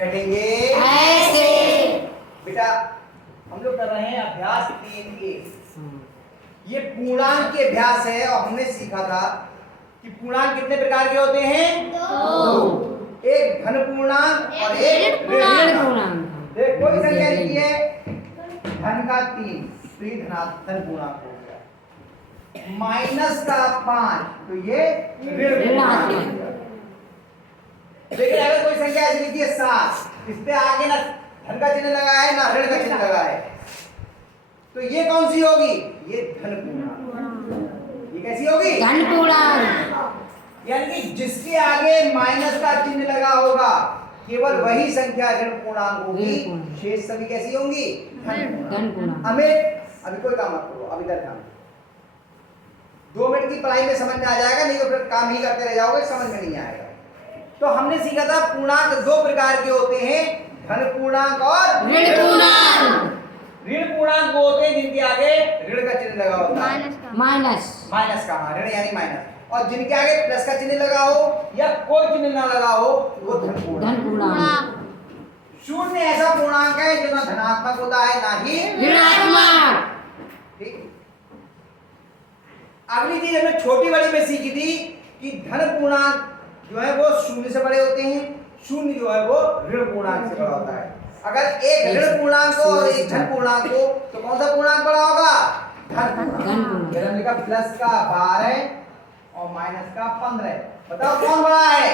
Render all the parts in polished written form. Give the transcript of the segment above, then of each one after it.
बैठेंगे ऐसे। बेटा हम लोग कर रहे हैं अभ्यास 3 के। ये पूर्णांक के अभ्यास है और हमने सीखा था कि पूर्णांक कितने प्रकार के होते हैं? दो। एक धन पूर्णांक और एक ऋण पूर्णांक। देख कोई संख्या लिखी है धन का 3 तो ये धन पूर्णांक हो गया, माइनस का 5 तो ये ऋण पूर्णांक हो गया। लेकिन अगर कोई संख्या ऐसी लिखी है 7, इस पे आगे ना धन का चिन्ह लगा है ना ऋण का चिन्ह लगा है, तो ये कौन सी होगी? ये धन पूर्णांक। ये कैसी होगी? धन पूर्णांक। यानी कि जिसके आगे माइनस का चिन्ह लगा होगा केवल वही संख्या ऋण पूर्णांक होगी, शेष सभी कैसी होंगी? धन पूर्णांक। हमें अभी कोई काम मत करो, अभी तक काम 2 मिनट की पढ़ाई में समझ में आ जाएगा, नहीं तो फिर काम ही करते रह जाओगे, समझ में नहीं आएगा। तो हमने सीखा था पूर्णांक 2 प्रकार के होते हैं, धन पूर्णांक और ऋण पूर्णांक। ऋण पूर्णांक वो होते हैं जिनके आगे ऋण का चिन्ह लगा होता है, माइनस का, हाँ ऋण यानी माइनस, और जिनके आगे प्लस का चिन्ह लगा हो या कोई चिन्ह ना लगा हो वो धन पूर्णांक। शून्य ऐसा पूर्णांक है जो ना धनात्मक होता है ना ही ऋणात्मक। ठीक। अगली चीज हमने छोटी बड़ी में सीखी थी कि धन पूर्णांक जो है वो शून्य से बड़े होते हैं, शून्य जो है वो ऋण पूर्णांक से बड़ा होता है। अगर एक ऋण पूर्णांक हो और एक धन पूर्णांक हो तो कौन सा पूर्णांक बड़ा होगा? धन पूर्णांक। जैसे हमने कहा प्लस का 12 और माइनस का 15, बताओ कौन बड़ा है?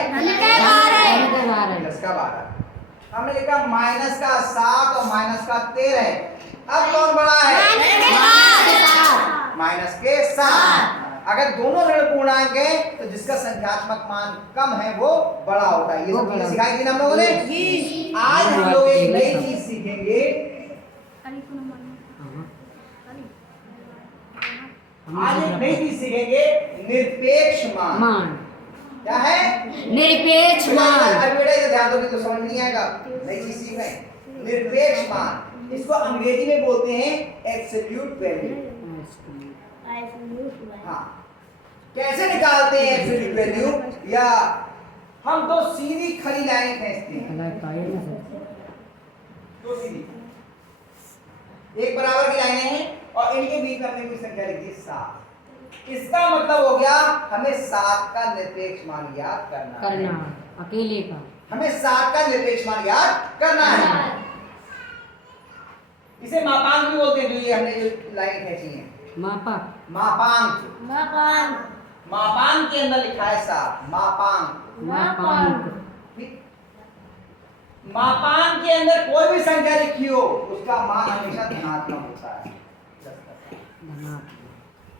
प्लस का 12। हमने लिखा माइनस का 7 और माइनस का 13, अब कौन बड़ा है? माइनस के 7। अगर दोनों ऋण पूर्णांक है तो जिसका संख्यात्मक मान कम है वो बड़ा होता है। ये सब चीजें सिखाई थी ना हम लोगों ने। आज हम लोग एक नई चीज सीखेंगे, आज एक नई चीज सीखेंगे, निरपेक्ष मान। क्या है? निरपेक्ष मान। अभी बेटा इसे ध्यान दोगे तो समझ नहीं आएगा, नई चीज सीख रहे हैं। निरपेक्ष मान, इसको अंग्रेजी में बोलते हैं एब्सोल्यूट वैल्यू। हाँ, कैसे निकालते हैं एब्सोल्यूट वैल्यू? या हम दो सीधी खड़ी लाइन खींचते हैं, दो सीधी एक बराबर की लाइनें हैं और इनके बीच में हमने कोई संख्या लिखी 7। इसका मतलब हो गया हमें 7 का निरपेक्ष मान ज्ञात करना है। अकेले का हमें 7 का निरपेक्ष मान ज्ञात करना है। इसे मापांक भी बोलते हैं, जो ये हमने जो लाइन खींची है मापांक। मापांक के अंदर लिखा है 7, मापांक। मापांक के अंदर कोई भी संख्या लिखी हो उसका मान हमेशा धनात्मक होता है।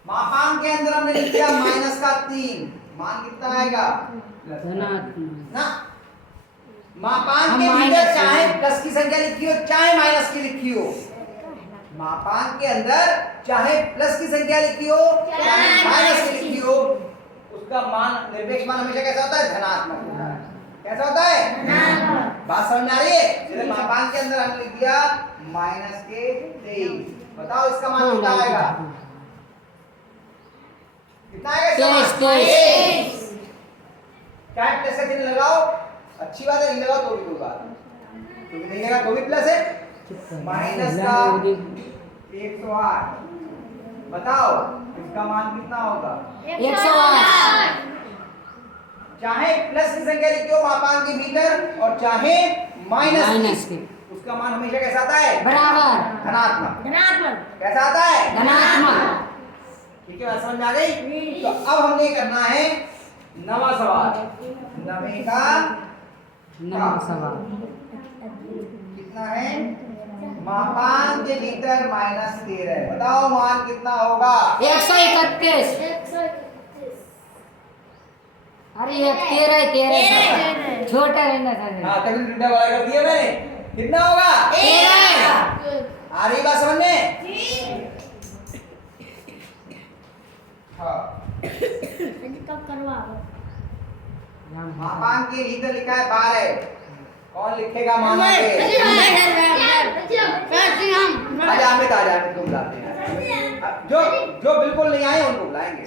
मापांक के अंदर हमने लिख दिया माइनस का 3, मान कितना आएगा? ना, मापांक के भीतर चाहे प्लस की संख्या लिखी हो चाहे माइनस की लिखी हो, मापांक के अंदर चाहे प्लस की संख्या लिखी हो चाहे माइनस की लिखी हो, उसका मान निरपेक्ष मान हमेशा कैसा होता है? धनात्मक होता है। कैसा होता है? बात समझ में आ रही है? जैसे मापांक के अंदर हमने लिख दिया माइनस के 23, बताओ इसका मान कितना आएगा? कितना आएगा? 23। क्या प्लस का चिन्ह लगाओ, अच्छी बात है, नहीं लगाओ तो भी कोई बात नहीं, क्योंकि नहीं लगा तो भी प्लस है। माइनस का 108, बताओ इसका मान कितना होगा? 108। चाहे प्लस की संख्या लिखी हो मापांक के भीतर और चाहे माइनस की, उसका मान हमेशा कैसा आता है? बराबर, धनात्मक। कैसा आता है? धनात्मक। ठीक है, बात समझ में आ गई? तो अब हमें करना है नवा सवाल। नवे का सवाल कितना है? मापांक के भीतर -13, बताओ मान कितना होगा? 131। अरे ये 13 छोटा रहना था। हाँ, तभी उल्टा वाला कर दिया मैंने। कितना होगा? 13। आ रही बात समझ में? हाँ, मापांक के भीतर लिखा है 12, कौन लिखेगा मान आगे? आज आमित तुम लाते हैं, जो बिल्कुल नहीं आए उनको बुलाएंगे।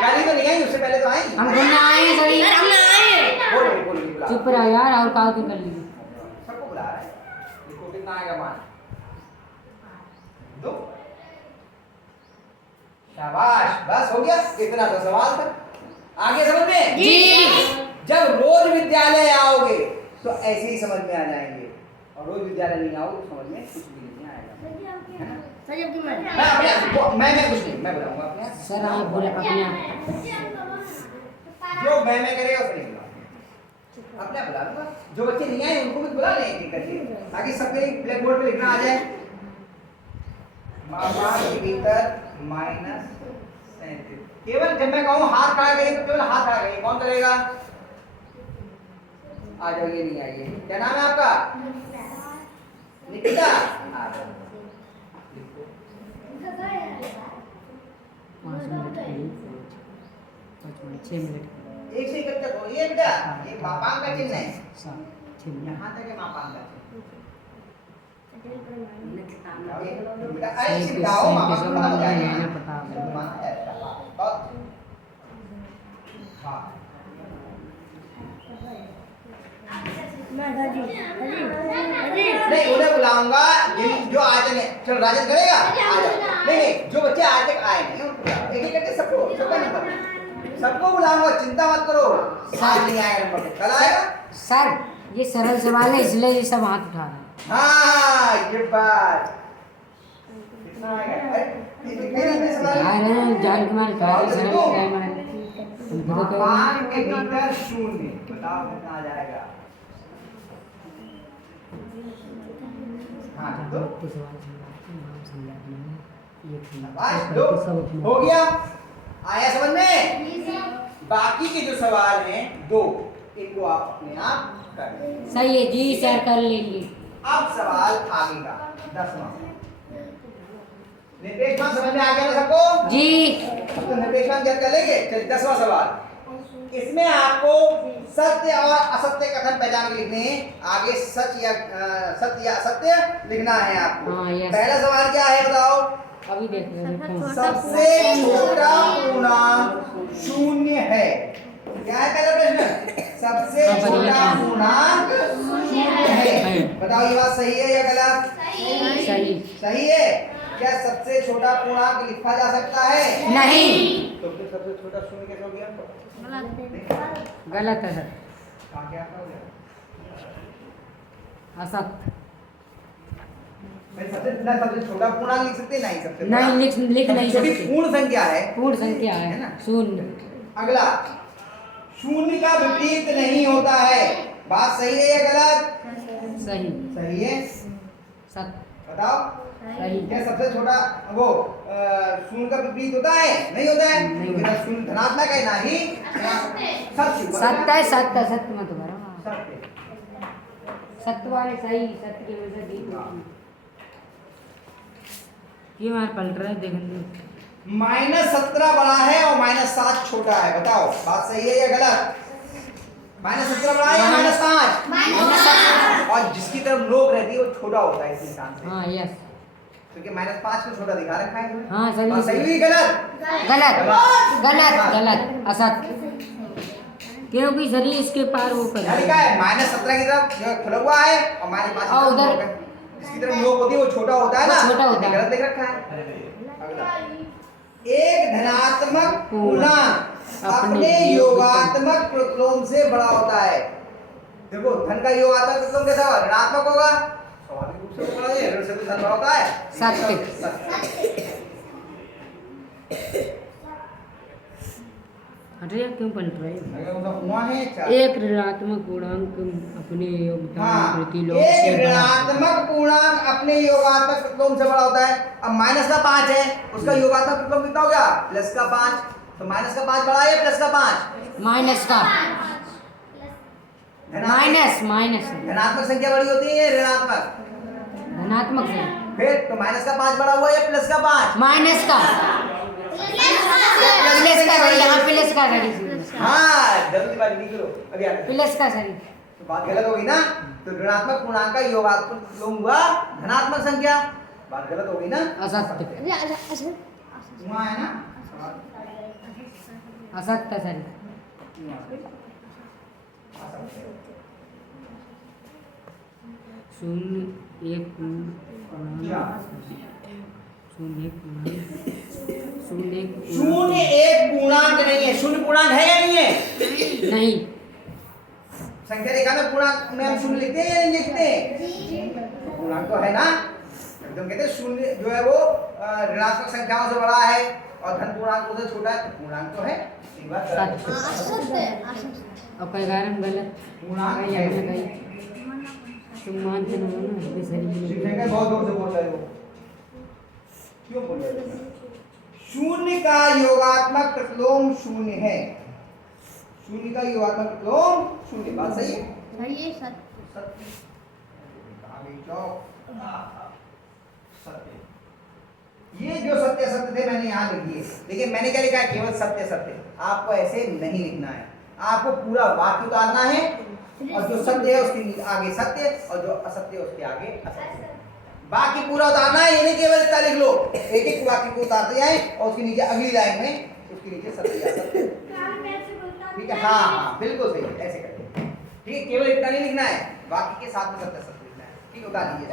कल ही तो नहीं आई, उससे पहले तो आएंगे। हम घूमने आए सभी। बोलो बोलो चुप रहा यार और कहा क्यों कर लीजिए। सबको बुला रहा है। देखो कितना आएगा मान 2। शाबाश, बस हो गया, इतना तो सवाल था। आगे समझ में जी। जब रोज विद्यालय आओगे तो ऐसे ही समझ में आ जाएंगे, और रोज विद्यालय नहीं आओगे तो समझ में कुछ भी नहीं आएगा, है ना? मैं कुछ नहीं, मैं बताऊंगा अपने आप। सर आप बोले अपने आप। जो मैं करेगा उसको नहीं बुला, अपने आप बुला लूंगा। जो बच्चे नहीं आए उनको भी बुला लें एक करके, ताकि सबके ब्लैक बोर्ड पे लिखना आ जाए। मापा के भीतर -37। केवल जब मैं कहूँ हाथ खड़ा करिए तो केवल हाथ खड़ा करिए। कौन करेगा? आ जाइए, नहीं आइए। क्या नाम है आपका? निकिता। आ जाओ, लिखो। 5 मिनट 6 मिनट एक से इकट्ठा हो ये बेटा, ये मापांक का चिन्ह है। 7 6 मिनट। यहाँ तक है मापांक का चिन्ह। बेटा सही ऐसे पे गाओ, मापांक सब पता हो जाएगा। लेना पड़ता है। माना जाएगा। बहुत हाँ। नहीं, उन्हें बुलाऊंगा जो आज नहीं। चलो राजन करेगा, आ जाओ। नहीं, जो बच्चे आज तक आए नहीं उनको बुलाओ। एक करके सबको बुलाऊंगा, चिंता मत करो। आज नहीं आएगा नंबर, कल आएगा। सर ये सरल सवाल है इसलिए ये सब हाथ उठा रहे हैं। हाँ, ये बात कितना आएगा? जान कुमार सरल मापांक के भीतर 0। बताओ कितना आ जाएगा? हाँ, तो हो गया, आया समझ में? बाकी के जो सवाल हैं 2, इनको आप अपने आप कर लेंगे। सही है जी सर, कर लेंगे। अब सवाल आगे का 10वां। निर्देशमान समझ में आ गया ना सबको? जी। अब तो निर्देशमान क्या कर लेंगे? चलिए 10वां सवाल। इसमें आपको सत्य और असत्य कथन पहचान के लिखने हैं। आगे सच या असत्य लिखना है आपको। हाँ, यस। पहला सवाल क्या है बताओ? अभी देख रहे हैं। सबसे छोटा पूर्णांक 0 है। क्या है पहला प्रश्न? सबसे छोटा पूर्णांक 0 है। बताओ ये बात सही है या गलत? सही। सही है। क्या सबसे छोटा पूर्णांक लिखा जा सकता है? नहीं। तो फिर सबसे छोटा 0 कैसे हो गया? गलत है सर। कहाँ क्या हो गया? असत्य। सबसे छोटा पूर्णांक लिख सकते नहीं? सबसे नहीं लिख नहीं छोटी सकते। पूर्ण संख्या है। पूर्ण संख्या है ना? 0। अगला, 0 का विपरीत नहीं होता है। बात सही है या गलत? सही। सही है। सत्य। बताओ सही। क्या सबसे छोटा वो 0 का विपरीत होता है? नहीं होता है। नहीं मेरा 0 धनात्मक है ना ही सत्य है। सत्य मत करो। सत्य। सत्य वाले सही। सत्य की वजह से ठीक होती है। ये मार पलट रहा है देखेंगे। -17 बड़ा है और -7 छोटा है। बताओ बात सही है या गलत? -17 बड़ा है या -5? और जिसकी तरफ नोक रहती है वो छोटा होता है इस निशान से। हाँ यस। क्योंकि -5 को छोटा दिखा रखा है तुम्हें। हाँ सही। बात सही हुई गलत? गलत असत्य। क्योंकि शरीर इसके पार वो कर क्या लिखा है? -17 की तरफ जो खुला हुआ है और -5 और उधर जिसकी तरफ नोक होती है वो छोटा होता है ना? छोटा होता है। गलत देख रखा है। अगला, एक धनात्मक पूर्णांक अपने योगात्मक प्रतिलोम से बड़ा होता है। देखो धन का योगात्मक प्रतिलोम कैसा होगा? ऋणात्मक होगा। स्वाभाविक रूप से बड़ा है, ऋण से तो धन बड़ा होता है। सत्य। हटिया क्यों पलट रहे हैं? एक ऋणात्मक पूर्णांक अपने योगदान प्रतिलोम से एक ऋणात्मक पूर्णांक अपने योगात्मक प्रतिलोम से बड़ा होता है। अब माइनस का 5 है, उसका योगात्मक प्रतिलोम कितना हो गया? प्लस का 5। तो माइनस का 5 बड़ा है या प्लस का 5? माइनस का। माइनस धनात्मक संख्या बड़ी होती है ऋणात्मक? धनात्मक से। फिर तो माइनस का 5 बड़ा हुआ या प्लस का 5? माइनस का। प्लस का सही। यहाँ प्लस का सही। हाँ जल्दी बात नहीं करो अभी आ प्लस का सही। तो बात गलत होगी ना? तो ऋणात्मक पूर्णांक का योगात्मक प्रतिलोम हुआ धनात्मक संख्या। बात गलत होगी ना? असत्य। वहाँ है ना? असत्य सही। शून्य एक पूर्णांक शून्य एक पूर्णांक शून्य एक शून्य एक पूर्णांक नहीं है। शून्य पूर्णांक है या नहीं है? नहीं। संख्या रेखा में पूर्णांक में हम शून्य लिखते हैं या नहीं लिखते? पूर्णांक तो है ना। एकदम कहते हैं शून्य जो है वो ऋणात्मक संख्याओं से बड़ा है और धन पूर्णांकों से छोटा है, तो पूर्णांक तो है। एक बात और कई बार हम गलत पूर्णांक कई हमने कही तुम मानते न हो ना ये सही सीखेंगे। बहुत दूर से बोल रहे हो, क्यों बोल रहे हो? शून्य का योगात्मक प्रतिलोम शून्य है। शून्य का योगात्मक प्रतिलोम शून्य। बात सही है? सही है सर। सत्य। ये जो सत्य सत्य थे मैंने यहाँ लिख दिए, लेकिन मैंने क्या लिखा है? केवल सत्य सत्य। आपको ऐसे नहीं लिखना है, आपको पूरा वाक्य उतारना है और जो सत्य है उसके आगे सत्य और जो असत्य है उसके आगे असत्य। बाकी पूरा उतारना है, ये नहीं केवल इतना लिख लो। एक एक वाक्य को उतारते जाए और उसके नीचे अगली लाइन में उसके नीचे सत्य असत्य। ठीक है? हाँ हाँ बिल्कुल सही, ऐसे करते। ठीक है, केवल इतना नहीं लिखना है, बाकी के साथ में सत्य सत्य लिखना है। ठीक है, उतार लीजिए।